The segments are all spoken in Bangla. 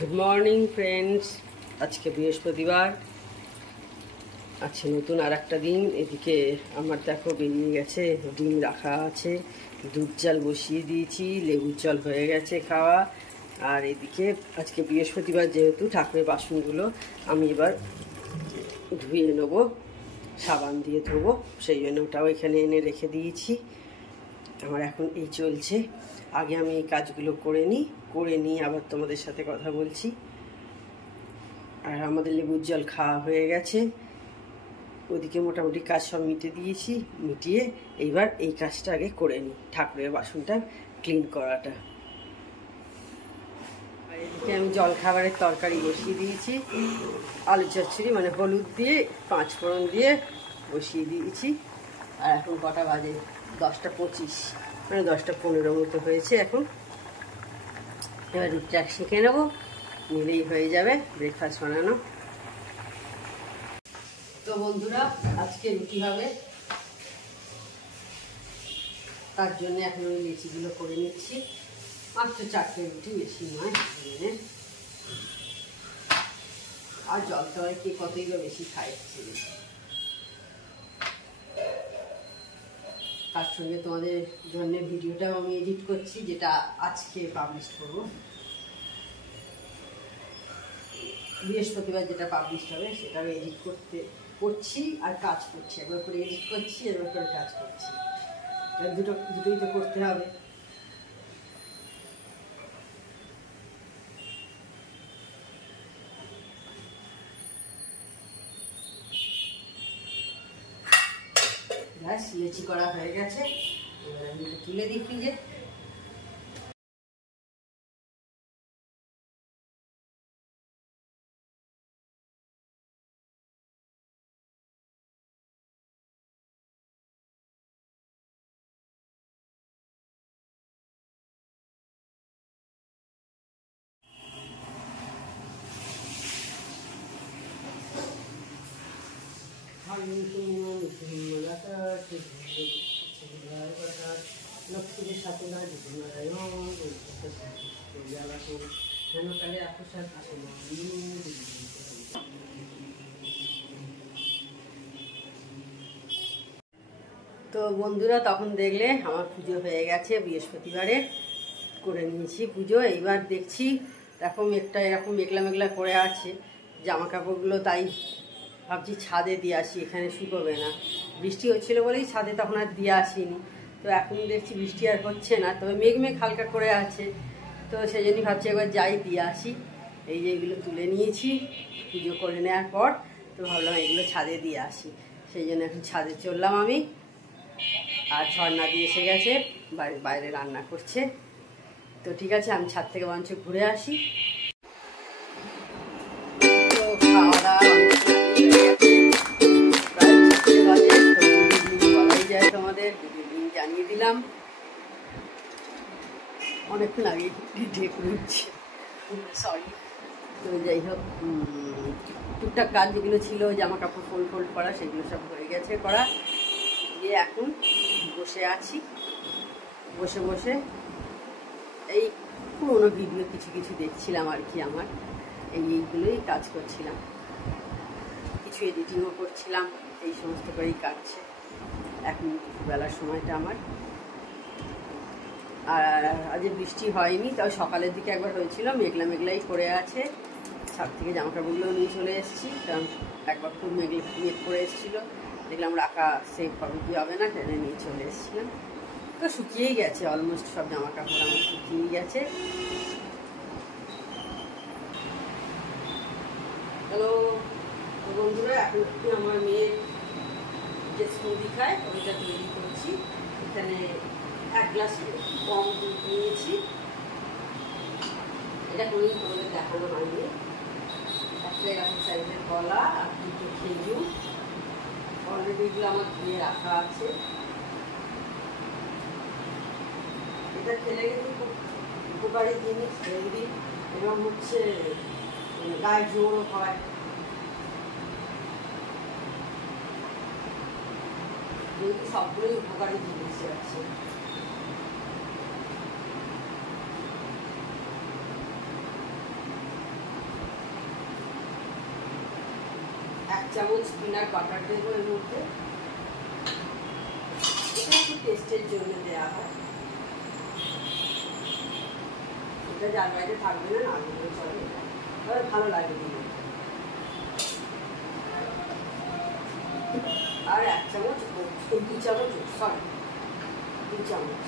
Good morning friends. আজকে বৃহস্পতিবার, আছে নতুন আর একটা দিন। এদিকে আমার দেখো বেরিয়ে গেছে, ডিম রাখা আছে, দুধ চাল বসিয়ে দিয়েছি, লেবুর জল হয়ে গেছে খাওয়া। আর এদিকে আজকে বৃহস্পতিবার যেহেতু ঠাকুরের বাসনগুলো আমি এবার ধুয়ে নেবো, সাবান দিয়ে ধোবো, সেই জন্য ওটাও এখানে এনে রেখে দিয়েছি। আমার এখন এই চলছে, আগে আমি এই কাজগুলো করে নিই আবার তোমাদের সাথে কথা বলছি। আর আমাদের লেবুর জল খাওয়া হয়ে গেছে, ওদিকে মোটামুটি কাজ সব মিটিয়ে এইবার এই কাজটা আগে করে নিই, ঠাকুরের বাসনটা ক্লিন করাটা। আর এদিকে আমি জলখাবারের তরকারি বসিয়ে দিয়েছি, আলু চচ্চড়ি মানে হলুদ দিয়ে 5 ফোড়ন দিয়ে বসিয়ে দিয়েছি। আর এখন কটা বাজে? 10টা 25, মানে 10টা 15 মতো হয়েছে এখন। এবার রুটিটা শিখে নেবো, নিলেই হয়ে যাবে ব্রেকফাস্ট বানানো। তো বন্ধুরা, আজকে রুটি হবে, তার জন্য এখন ওই লেচিগুলো করে নিচ্ছি। মাত্র 4টে রুটি, বেশি নয়। আর জলটা হয় কে কতই বা বেশি খায়। তার সঙ্গে তোমাদের জন্য ভিডিওটাও আমি এডিট করছি, যেটা আজকে পাবলিশ করব। বৃহস্পতিবার যেটা পাবলিশ হবে সেটাও এডিট করছি আর কাজ করছি। একবার করে এডিট করছি, একবার করে কাজ করছি, দুটোই তো করতে হবে। ব্যাস, লেচি করা হয়ে গেছে, এবার আমি তুলে দিই ফ্রিজে। লক্ষ্মীদের সাথে না তো বন্ধুরা, তখন দেখলে আমার পুজো হয়ে গেছে, বৃহস্পতিবারে করে নিয়েছি পুজো। এইবার দেখছি দেখো মেঘটা এরকম মেঘলা মেঘলা করে আছে, জামা কাপড়গুলো তাই ভাবছি ছাদে দিয়ে আসি, এখানে শুকোবে না। বৃষ্টি হচ্ছিলো বলেই ছাদে তখন আর দিয়ে আসিনি। তো এখন দেখছি বৃষ্টি আর হচ্ছে না, তবে মেঘ হালকা করে আছে, তো সেই জন্যই ভাবছি একবার যাই দিয়ে আসি। এই যে এগুলো তুলে নিয়েছি পুজো করে নেওয়ার পর, তো ভাবলাম এগুলো ছাদে দিয়ে আসি, সেই জন্য এখন ছাদে চললাম আমি। আর ঝর্ণা দিয়ে এসে গেছে, বাইরে রান্না করছে। তো ঠিক আছে, আমি ছাদ থেকে বরঞ্চ ঘুরে আসি। তো খাওয়া দাওয়া বলাই যায় তোমাদের, জানিয়ে দিলাম অনেকক্ষণ আগে ঢেকুর উঠছে, সরি। তো যাই হোক, টুকটাক কাজ যেগুলো ছিল, জামা কাপড় ফোল্ড করা, সেগুলো সব হয়ে গেছে করা। দিয়ে এখন বসে আছি, বসে এই পুরোনো ভিডিও কিছু দেখছিলাম আর কি। আমার এইগুলোই কাজ করছিলাম, কিছু এডিটিংও করছিলাম, এই সমস্ত করেই কাটছে এখন বেলার সময়টা আমার। আর আজ বৃষ্টি হয়নি, তাও সকালের দিকে একবার হয়েছিল, মেঘলাই করে আছে। ছাদ থেকে জামা কাপড়গুলো নিয়ে চলে এসেছি, কারণ একবার খুব মেঘ করে এসেছিলো, দেখলাম রাখা সেফ হবে কি হবে না, টেনে নিয়ে চলে এসেছিলাম। তো শুকিয়েই গেছে, অলমোস্ট সব জামা কাপড় আমার শুকিয়েই গেছে। হ্যালো বন্ধুরা, এখন একটু আমার মেয়ে যে স্মুদি খায় ওইটা তৈরি করছি। এখানে 1 গ্লাস কম দুধ নিয়েছি, এটা কোনোদিন তোমাদের দেখানো হয়নি। একটা এরকম সাইজের কলা আর 2টো খেজুর, অলরেডি এগুলো আমার ধুয়ে রাখা আছে। এটা খেলে কিন্তু খুব উপকারী জিনিস, হেলদি, এবং হচ্ছে গায়ে জোরও হয়। যেহেতু সবগুলোই উপকারী জিনিস আছে। চামচ পিনাট বাটার দেবো এর মধ্যে। এটা একটু টেস্টের জন্য দেওয়া হয়, এটা যার বাইরে থাকবে না না দিলে চলবে, তবে ভালো লাগে দিলে। আর 1 চামচ 2 চামচ সরি 2 চামচ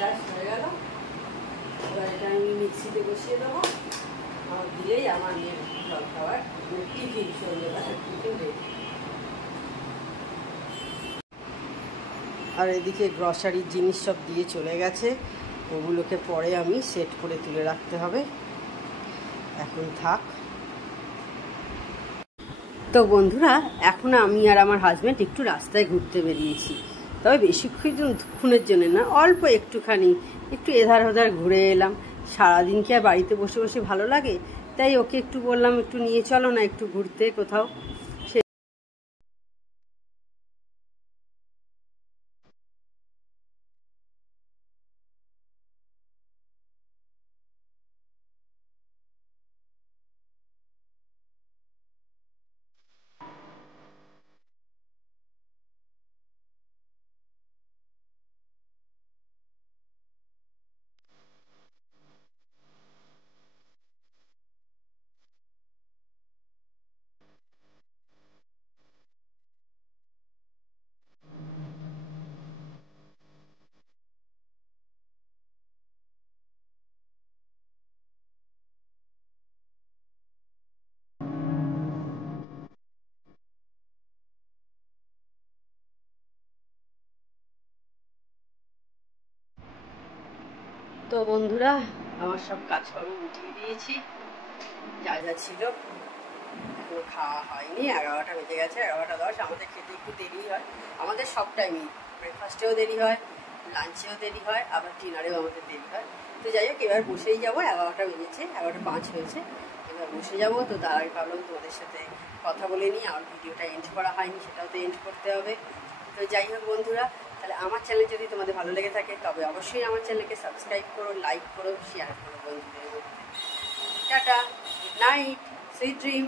জাস্ট হয়ে গেল। এবার এটা আমি মিক্সিতে বসিয়ে দেবো, দিলেই আমার মেয়ের জল খাবার টিফিন, সন্ধ্যেবেলা টিফিন রেডি। আর এদিকে গ্রসারির জিনিস সব দিয়ে চলে গেছে, ওগুলোকে পরে আমি সেট করে তুলে রাখতে হবে, এখন থাক। তো বন্ধুরা, এখন আমি আর আমার হাজব্যান্ড একটু রাস্তায় ঘুরতে বেরিয়েছি, তবে বেশিক্ষণের জন্য না, অল্প একটুখানি, একটু এধার ওধার ঘুরে এলাম। সারাদিন কি আর বাড়িতে বসে বসে ভালো লাগে, তাই ওকে একটু বললাম একটু নিয়ে চলো না একটু ঘুরতে কোথাও। তো বন্ধুরা, আমার সব কাজকর্ম উঠিয়ে দিয়েছি, যা যা ছিল। এখনো খাওয়া হয়নি, 11টা বেজে গেছে, 11টা 10। আমাদের খেতে একটু দেরি হয়, আমাদের সব টাইমই, ব্রেকফাস্টেও দেরি হয়, লাঞ্চেও দেরি হয়, আবার ডিনারেও আমাদের দেরি হয়। তো যাই হোক, এবার বসেই যাবো, 11টা বেজেছে, 11টা 5 হয়েছে, এবার বসে যাবো। তো তার আগে ভাবলাম তোমাদের সাথে কথা বলে নিই, আমার ভিডিওটা এন্ড করা হয়নি, সেটাও তো এন্ড করতে হবে। তো যাই হোক বন্ধুরা, তাহলে আমার চ্যানেল যদি তোমাদের ভালো লেগে থাকে তবে অবশ্যই আমার চ্যানেলকে সাবস্ক্রাইব করো, লাইক করো, শেয়ার করো বন্ধুদের মধ্যে। Tata, good night, sweet dream.